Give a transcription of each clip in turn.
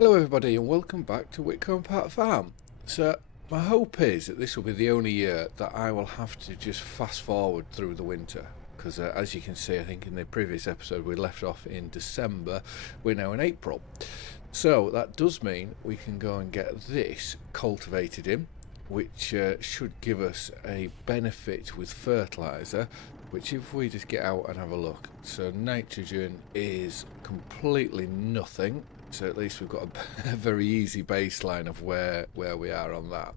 Hello everybody and welcome back to Witcombe Park Farm. So my hope is that this will be the only year that I will have to just fast forward through the winter, because as you can see, I think in the previous episode we left off in December. We're now in April, so that does mean we can go and get this cultivated in, which should give us a benefit with fertilizer, which if we just get out and have a look, so nitrogen is completely nothing, so at least we've got a very easy baseline of where we are on that.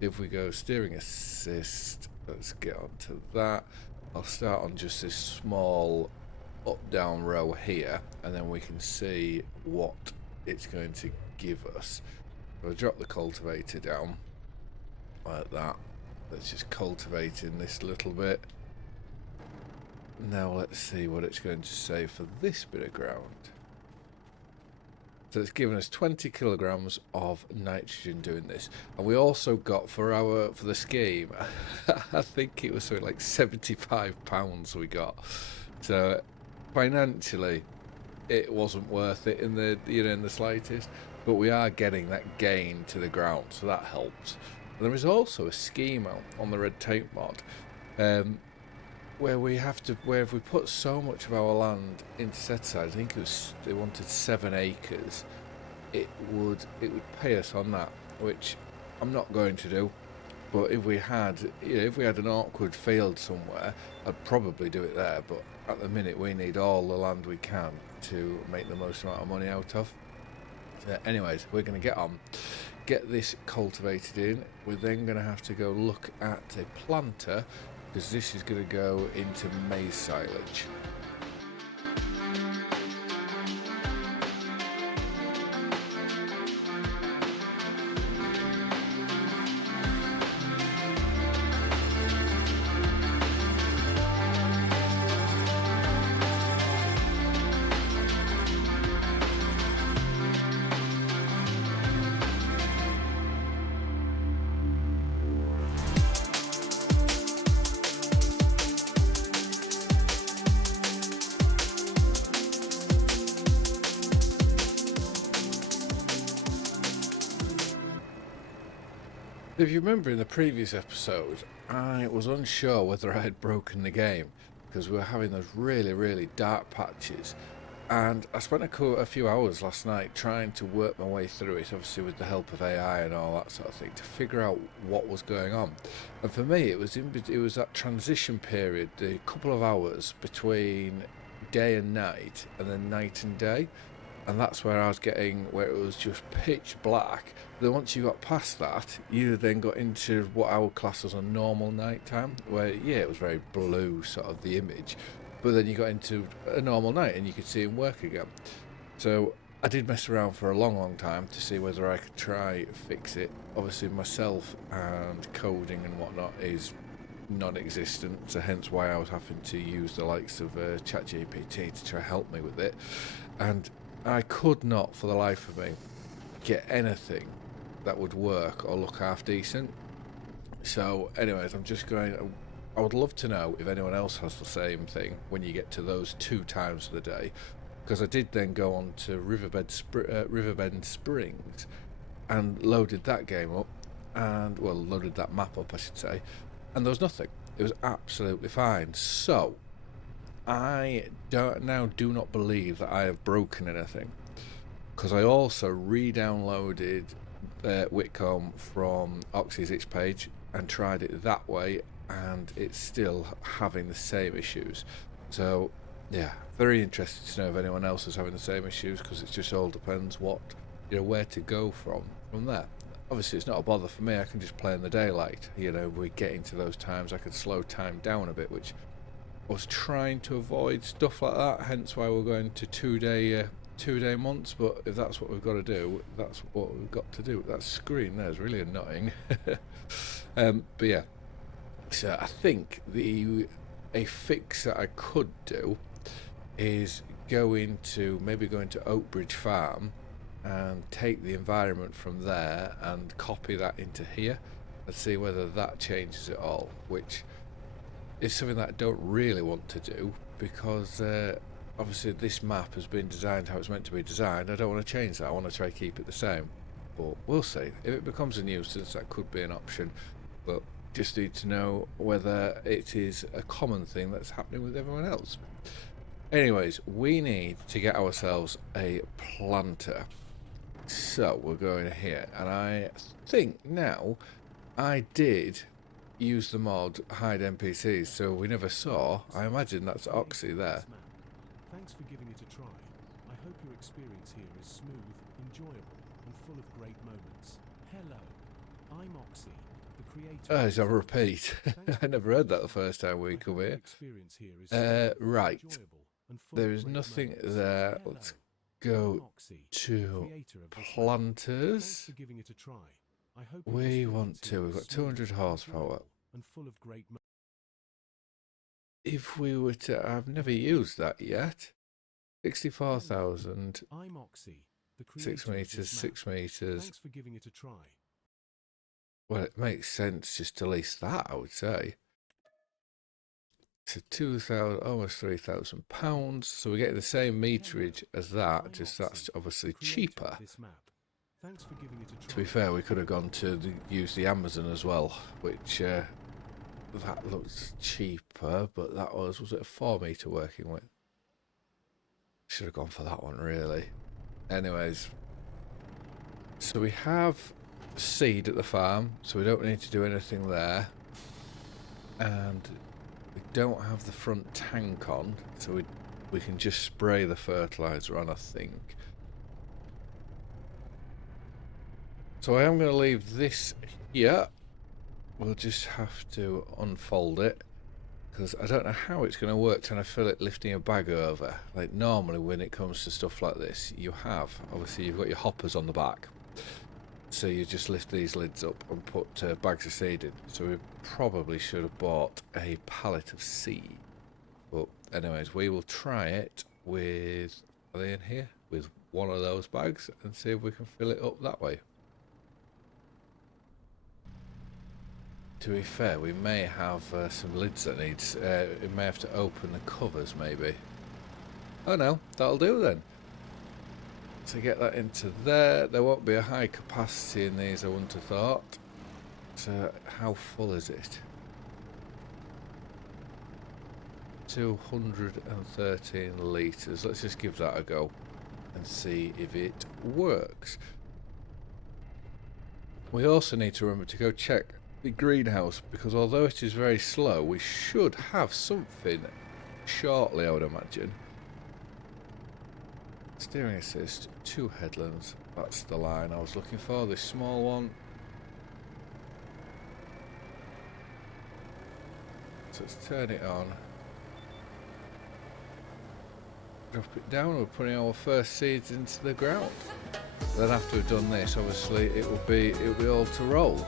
If we go steering assist, let's get on to that. I'll start on just this small up down row here, and then we can see what it's going to give us. I'll drop the cultivator down like that. Let's just cultivate in this little bit. Now let's see what it's going to say for this bit of ground. So it's given us 20 kilograms of nitrogen doing this, and we also got for the scheme, I think it was something like £75 we got. So financially, it wasn't worth it in the slightest, but we are getting that gain to the ground, so that helps. And there is also a scheme out on the red tape mod. Where if we put so much of our land into set aside, I think they wanted 7 acres, it would pay us on that, which I'm not going to do. But if we had an awkward field somewhere, I'd probably do it there. But at the minute, we need all the land we can to make the most amount of money out of. Anyways, we're going to get this cultivated in. We're then going to have to go look at a planter, because this is going to go into maize silage. If you remember in the previous episode, I was unsure whether I had broken the game, because we were having those really dark patches, and I spent a few hours last night trying to work my way through it, obviously with the help of AI and all that sort of thing, to figure out what was going on. And for me, it was that transition period, the couple of hours between day and night, and then night and day. And that's where I was getting, where it was just pitch black. Then once you got past that, you then got into what I would class as a normal nighttime, where it was very blue, sort of the image, but then you got into a normal night and you could see him work again. So I did mess around for a long time to see whether I could try fix it. Obviously myself and coding and whatnot is non-existent, so hence why I was having to use the likes of ChatGPT to try help me with it. And I could not, for the life of me, get anything that would work or look half decent. So anyways, I would love to know if anyone else has the same thing when you get to those 2 times of the day, because I did then go on to Riverbend Springs and loaded that game up, and loaded that map up I should say, and there was nothing. It was absolutely fine. So I do not believe that I have broken anything, because I also re-downloaded Witcombe from Oxy's itch page and tried it that way, and it's still having the same issues. So yeah, very interested to know if anyone else is having the same issues, because it just all depends where to go from there. Obviously it's not a bother for me, I can just play in the daylight. We're getting to those times I can slow time down a bit, which I was trying to avoid stuff like that, hence why we're going to 2-day months. But if that's what we've got to do, that's what we've got to do. That screen there is really annoying. But yeah, so I think a fix that I could do is maybe go into Oakbridge Farm and take the environment from there and copy that into here and see whether that changes it all, which is something that I don't really want to do, because obviously this map has been designed how it's meant to be designed. I don't want to change that. I want to try to keep it the same. But we'll see. If it becomes a nuisance, that could be an option. But just need to know whether it is a common thing that's happening with everyone else. Anyways, we need to get ourselves a planter. So we're going here, and I think now I did use the mod hide NPCs, so we never saw. I imagine that's Oxy there. Thanks for giving it a try. I hope your experience here is smooth, enjoyable, and full of great moments. Hello, I'm Oxy, the creator. As I repeat, I never heard that the first time we come here. Right, there is nothing there. Let's go to planters. We want to. We've got 200 horsepower. If we were to, I've never used that yet. 64,000. 6 meters, 6 meters. Thanks for giving it a try. Well, it makes sense just to lease that, I would say. It's a 2,000, almost £3,000. So we're getting the same meterage as that, just that's obviously cheaper. To be fair, we could have gone to use the Amazon as well, which that looks cheaper, but that was it a 4 meter working with? Should have gone for that one, really. Anyways, so we have seed at the farm, so we don't need to do anything there, and we don't have the front tank on, so we can just spray the fertilizer on, I think. So I am going to leave this here. We'll just have to unfold it, because I don't know how it's going to work trying to fill it lifting a bag over. Like normally when it comes to stuff like this, you have, obviously you've got your hoppers on the back. So you just lift these lids up and put bags of seed in. So we probably should have bought a pallet of seed. But anyways, we will try it with, are they in here? With one of those bags and see if we can fill it up that way. To be fair, we may have some lids that needs, it may have to open the covers maybe. Oh no, that'll do then. To get that into there, there won't be a high capacity in these, I wouldn't have thought. So how full is it? 213 litres. Let's just give that a go and see if it works. We also need to remember to go check the greenhouse, because although it is very slow, we should have something shortly, I would imagine. Steering assist, 2 headlands, that's the line I was looking for, this small one. So let's turn it on. Drop it down, we're putting our first seeds into the ground. Then after we've done this, obviously it will be all to roll.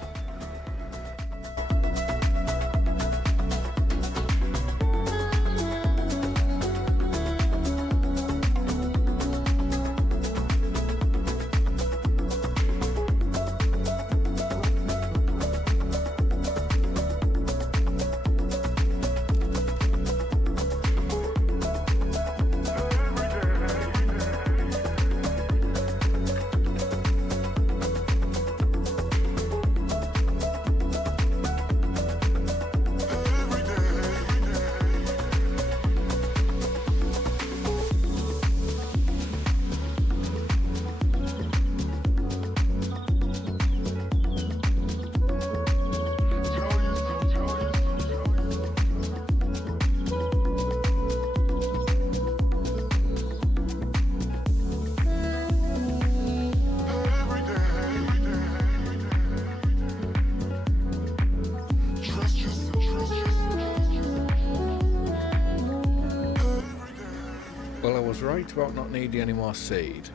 Well, I was right about not needing any more seed.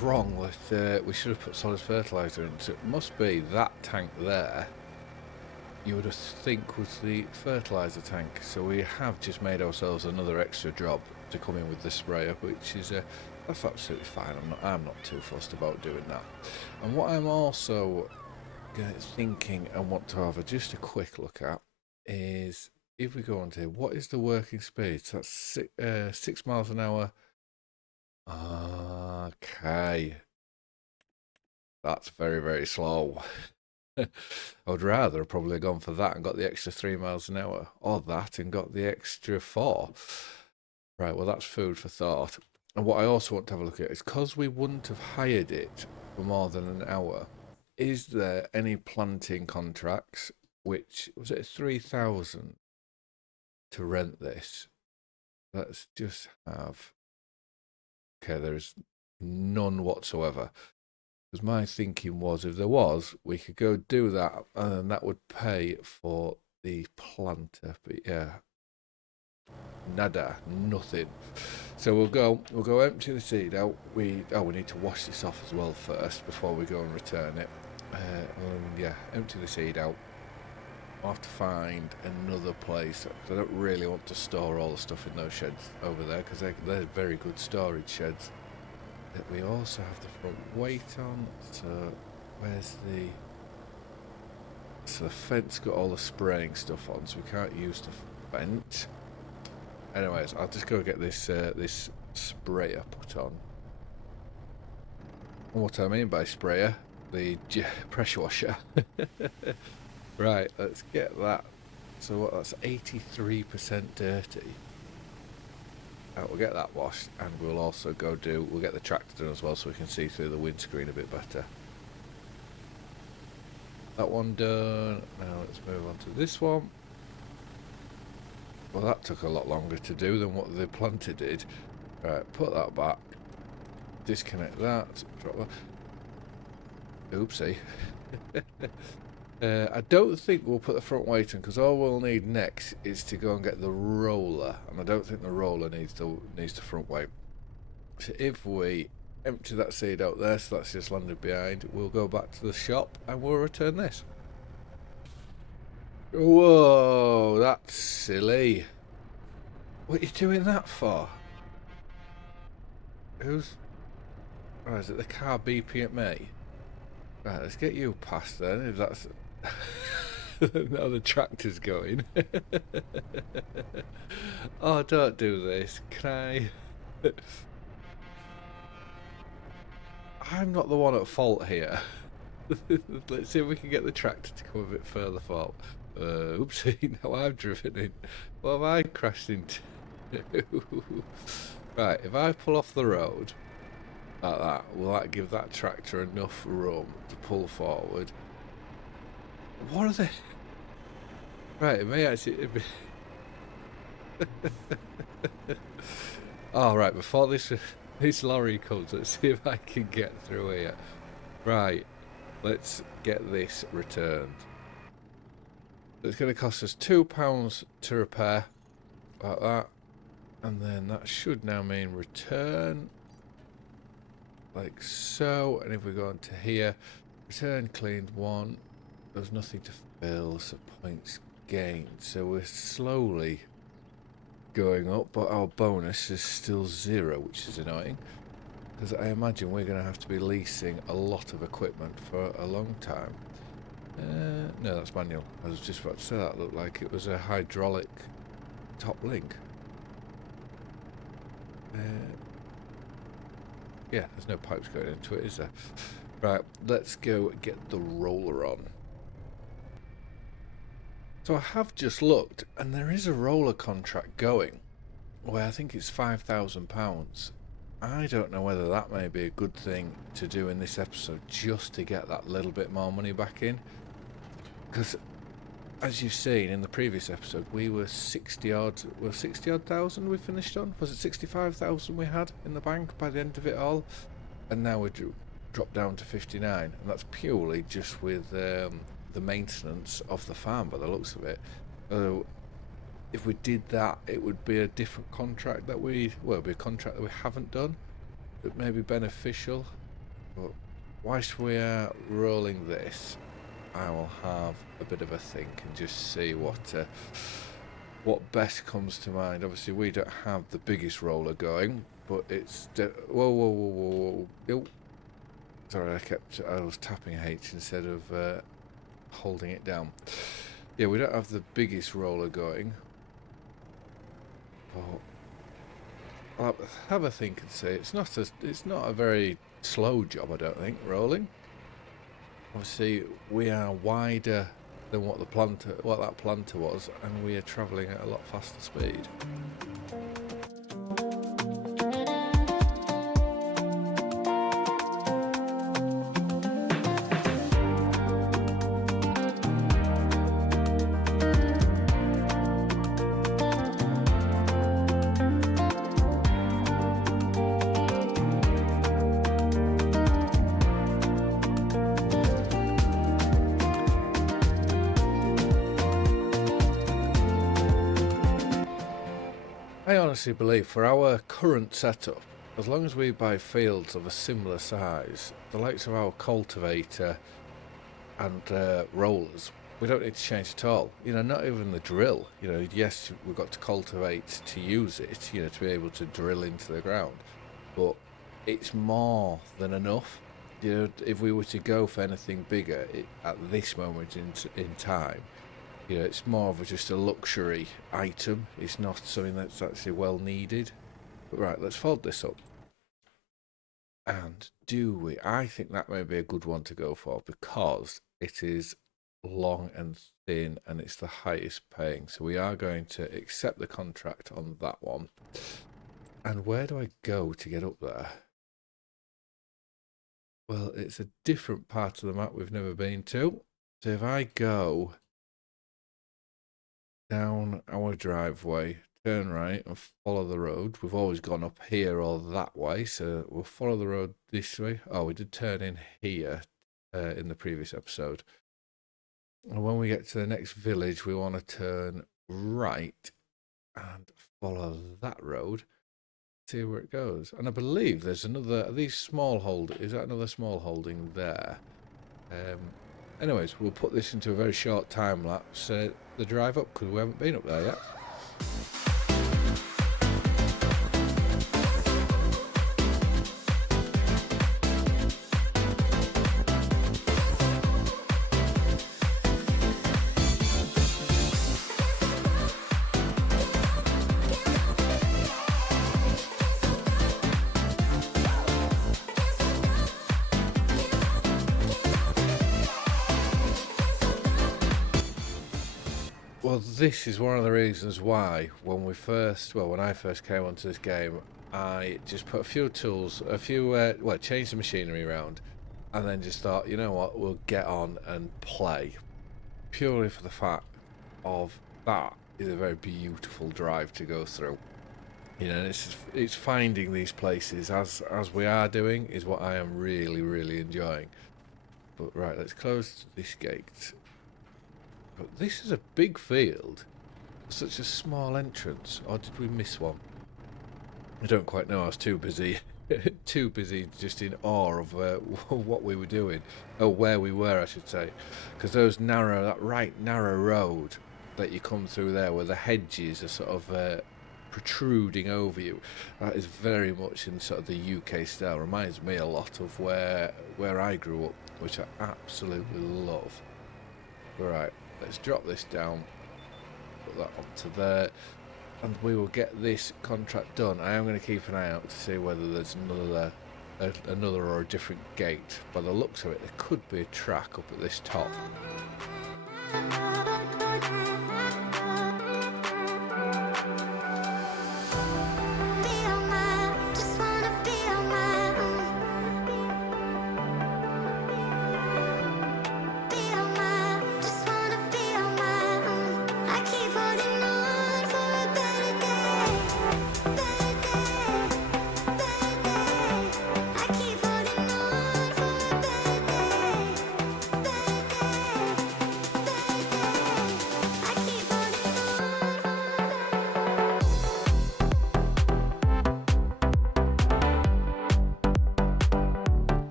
Wrong with we should have put solid fertilizer in. So it must be that tank there. You would have think was the fertilizer tank. So we have just made ourselves another extra job to come in with the sprayer, which is that's absolutely fine. I'm not too fussed about doing that. And what I'm also thinking and want to have just a quick look at is if we go on to here, what is the working speed? So that's 6 miles an hour. Okay. That's very, very slow. I would rather have probably gone for that and got the extra 3 miles an hour, or that and got the extra 4. Right, well, that's food for thought. And what I also want to have a look at is because we wouldn't have hired it for more than an hour, is there any planting contracts? Which was it 3,000 to rent this? Let's just have. Okay, there is none whatsoever. Because my thinking was, if there was, we could go do that, and then that would pay for the planter. But yeah, nada, nothing. So we'll go empty the seed out. We need to wash this off as well first before we go and return it. Yeah, empty the seed out. I'll have to find another place because I don't really want to store all the stuff in those sheds over there because they're very good storage sheds. That we also have the front weight on. So where's the? So the fence got all the spraying stuff on, so we can't use the vent. Anyways, I'll just go get this this sprayer put on. And what I mean by sprayer, the pressure washer. Right, let's get that. So what? That's 83% dirty. We'll get that washed, and we'll also we'll get the tractor done as well, so we can see through the windscreen a bit better. That one done. Now let's move on to this one. Well, that took a lot longer to do than what the planter did. Right, put that back. Disconnect that. Drop that. Oopsie. I don't think we'll put the front weight in because all we'll need next is to go and get the roller, and I don't think the roller needs the front weight. So if we empty that seed out there, so that's just landed behind, we'll go back to the shop and we'll return this. Whoa, that's silly. What are you doing that for? Who's... Oh, is it the car beeping at me? Right, let's get you past then, if that's... Now the tractor's going. Oh, don't do this. Can I... I'm not the one at fault here. Let's see if we can get the tractor to come a bit further forward. Oopsie, now I've driven in. What have I crashed into? Right, if I pull off the road like that, will that give that tractor enough room to pull forward? What are they? Right, it may actually... Oh, right, before this lorry comes, let's see if I can get through here. Right, let's get this returned. It's going to cost us £2 to repair, like that. And then that should now mean return, like so. And if we go on to here, return cleaned 1, there's nothing to fill, so points gained. So we're slowly going up, but our bonus is still 0, which is annoying. Because I imagine we're going to have to be leasing a lot of equipment for a long time. No, that's manual. I was just about to say that looked like it was a hydraulic top link. Yeah, there's no pipes going into it, is there? Right, let's go get the roller on. So I have just looked, and there is a roller contract going, where I think it's £5,000. I don't know whether that may be a good thing to do in this episode, just to get that little bit more money back in. Because, as you've seen in the previous episode, we were 60 odd thousand we finished on? Was it 65,000 we had in the bank by the end of it all? And now we dropped down to 59, and that's purely just with the maintenance of the farm by the looks of it. If we did that, it would be a different contract that it'd be a contract that we haven't done. It may be beneficial, but whilst we are rolling this, I will have a bit of a think and just see what best comes to mind. Obviously, we don't have the biggest roller going, but it's whoa. Sorry, I was tapping H instead of holding it down. Yeah, we don't have the biggest roller going, But I'll have a think and see. It's not a very slow job, I don't think, rolling. Obviously, we are wider than what that planter was, and we are travelling at a lot faster speed. I honestly believe for our current setup, as long as we buy fields of a similar size, the likes of our cultivator and rollers, we don't need to change at all. You know, not even the drill. You know, yes, we've got to cultivate to use it, you know, to be able to drill into the ground. But it's more than enough. You know, if we were to go for anything bigger at this moment in time, you know, it's more of just a luxury item. It's not something that's actually well needed. But right, let's fold this up. And I think that may be a good one to go for because it is long and thin and it's the highest paying. So we are going to accept the contract on that one. And where do I go to get up there? Well, it's a different part of the map we've never been to. So if I go down our driveway, turn right and follow the road. We've always gone up here or that way, so we'll follow the road this way. Oh, we did turn in here in the previous episode. And when we get to the next village, we want to turn right and follow that road, see where it goes. And I believe there's another, is that another small holding there? Anyways, we'll put this into a very short time lapse, the drive up, because we haven't been up there yet. Well, this is one of the reasons why when I first came onto this game, I just put a few tools, changed the machinery around, and then just thought, you know what, we'll get on and play. Purely for the fact of that is a very beautiful drive to go through. You know, it's finding these places as we are doing is what I am really, really enjoying. But right, let's close this gate. But this is a big field. Such a small entrance. Or did we miss one? I don't quite know. I was too busy. Too busy just in awe of what we were doing. Or where we were, I should say. Because that right narrow road that you come through there where the hedges are sort of protruding over you. That is very much in sort of the UK style. Reminds me a lot of where I grew up, which I absolutely love. Right. Let's drop this down, put that onto there, and we will get this contract done. I am going to keep an eye out to see whether there's another or a different gate. By the looks of it, there could be a track up at this top.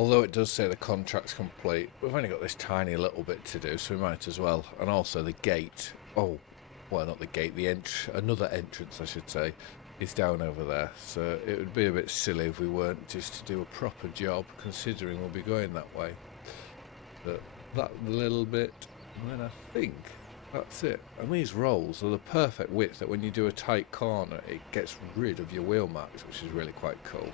Although it does say the contract's complete, we've only got this tiny little bit to do, so we might as well. And also the gate, oh, well, not the gate, another entrance, I should say, is down over there. So it would be a bit silly if we weren't just to do a proper job, considering we'll be going that way. But that little bit, and then I think that's it. And these rolls are the perfect width that when you do a tight corner, it gets rid of your wheel marks, which is really quite cool.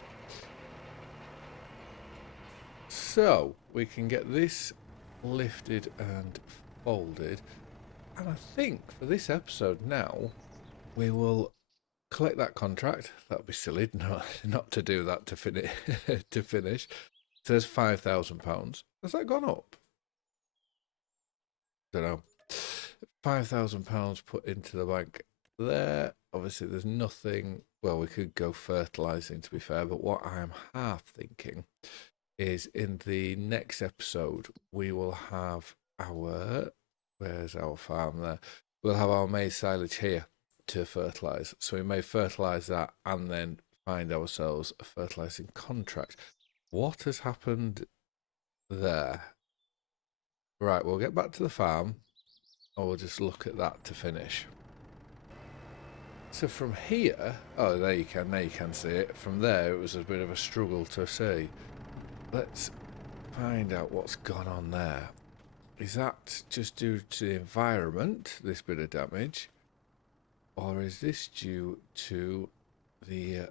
So we can get this lifted and folded, and I think for this episode now we will collect that contract. That'd be silly not to do that to finish. To finish. So there's £5,000. Has that gone up? Don't know. £5,000 put into the bank there. Obviously, there's nothing. Well, we could go fertilizing, to be fair, but what I'm half thinking is in the next episode we will have our, where's our farm there, we'll have our maize silage here to fertilize, so we may fertilize that and then find ourselves a fertilizing contract. What has happened there? Right, we'll get back to the farm, or we'll just look at that to finish. So from here, oh, there you can see it. From there it was a bit of a struggle to see. Let's find out what's gone on there. Is that just due to the environment, this bit of damage? Or is this due to the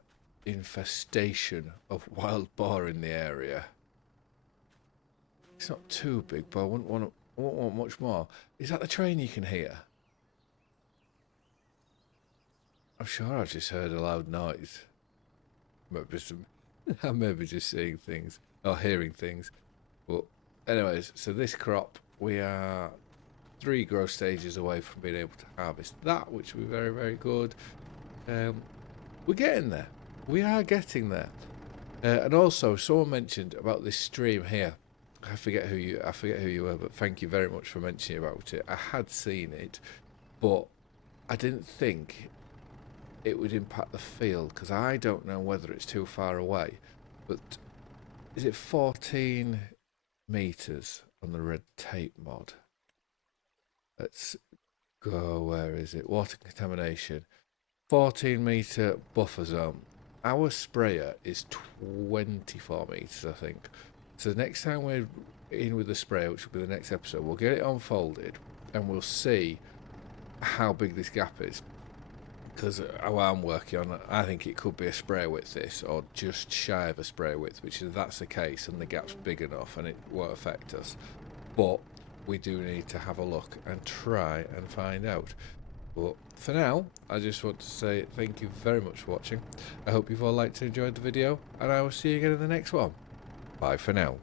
infestation of wild boar in the area? It's not too big, but I wouldn't want much more. Is that the train you can hear? I'm sure I just heard a loud noise. I may be just seeing things. Or hearing things. But anyways, so this crop, we are 3 growth stages away from being able to harvest that, which will be very, very good. We're getting there. We are getting there. And also, someone mentioned about this stream here. I forget who you were, but thank you very much for mentioning about it. I had seen it, but I didn't think it would impact the field, because I don't know whether it's too far away. But is it 14 meters on the red tape mod? Let's go, where is it? Water contamination. 14-meter buffer zone. Our sprayer is 24 meters, I think. So the next time we're in with the sprayer, which will be the next episode, we'll get it unfolded and we'll see how big this gap is. Because how I'm working on it, I think it could be a sprayer width this, or just shy of a sprayer width, which if that's the case and the gap's big enough and it won't affect us. But we do need to have a look and try and find out. But for now, I just want to say thank you very much for watching. I hope you've all liked and enjoyed the video, and I will see you again in the next one. Bye for now.